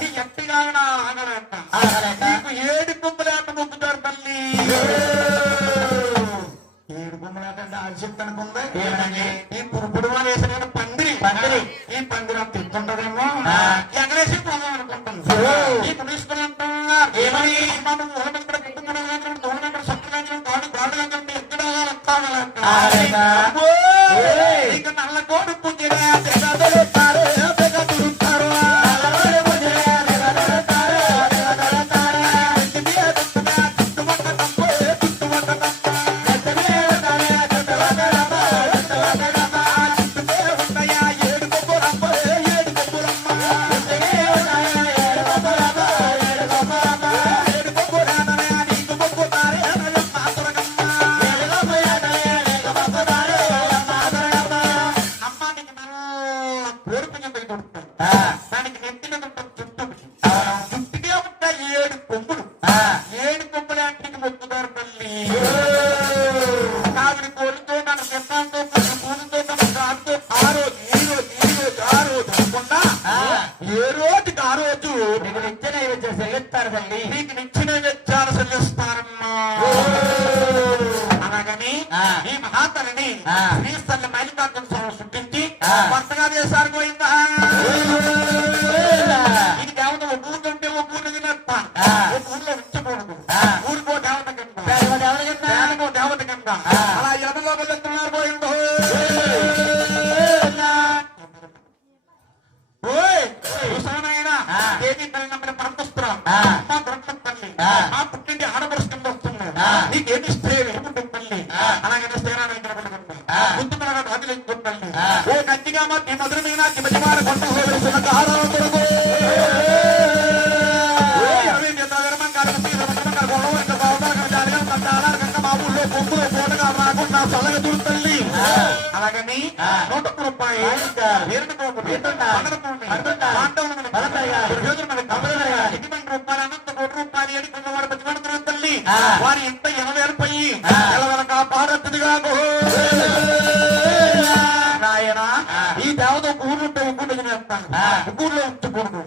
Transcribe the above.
నీ గట్టిగా నీకు ఏడు బొమ్మలాట మొక్కుతారు తల్లి. ఏడు బొమ్మలాట అంటే ఆశక్తి అనుకుందా? ఈ పురుపుడు వేసిన పందిరి ఈ పందిరి అంత ఎత్తుంటదేమో ఎగరేసి పోదాం అనుకుంటుంది. ఈ పురుషులు అంటున్నారు ఏమని మనం ఇక్కడ పుట్టుకున్న దూరం సత్తులు గాడు గాడు ఎక్కడ వస్తాను ఇక నల్ల కోడి పుట్టిన నీకు నిచ్చిన వెచ్చాలు చెల్లిస్తారమ్మా. అలాగని ఈ మహాతల్లిని శ్రీస్తల్లి మైలికార్జున స్వామి సృష్టించి కొత్తగా చేశారు పోయిందా. ఇది దేవత ఒక ఊరు ఉంటే ఒక ఊరు తినేస్తా ఒక ఊర్లో ఉంచకూడదు. ఊరికో దేవత కింద దేవత కింద అలా ఎవరిలో వెళ్తున్నారు పోయిందో. దేవి తల్లి నమ్మిన పరమపుస్త్రం మా బ్రహ్మ తల్లి మా పుట్టింటి ఆడపడుచు కింద వస్తుంది. నీకేమి స్త్రీ వెలుగుంటుంది తల్లి. అలాగనే శ్రీరామ గుర్తున్న రాజులెంగుంటుంది. ఓ కంచిగా మా ఈ మధుర మీద కిమజిమార కొండ తల్లి. అలాగని 100 రూపాయలు తల్లి. వారి ఇంత 80,000 పోయి కాపాడద్దుగా నాయన. ఈ దేవత ఊర్లో ఉంటే ఊళ్ళో తినేస్తాను ఊళ్ళో ఉంచకూడదు.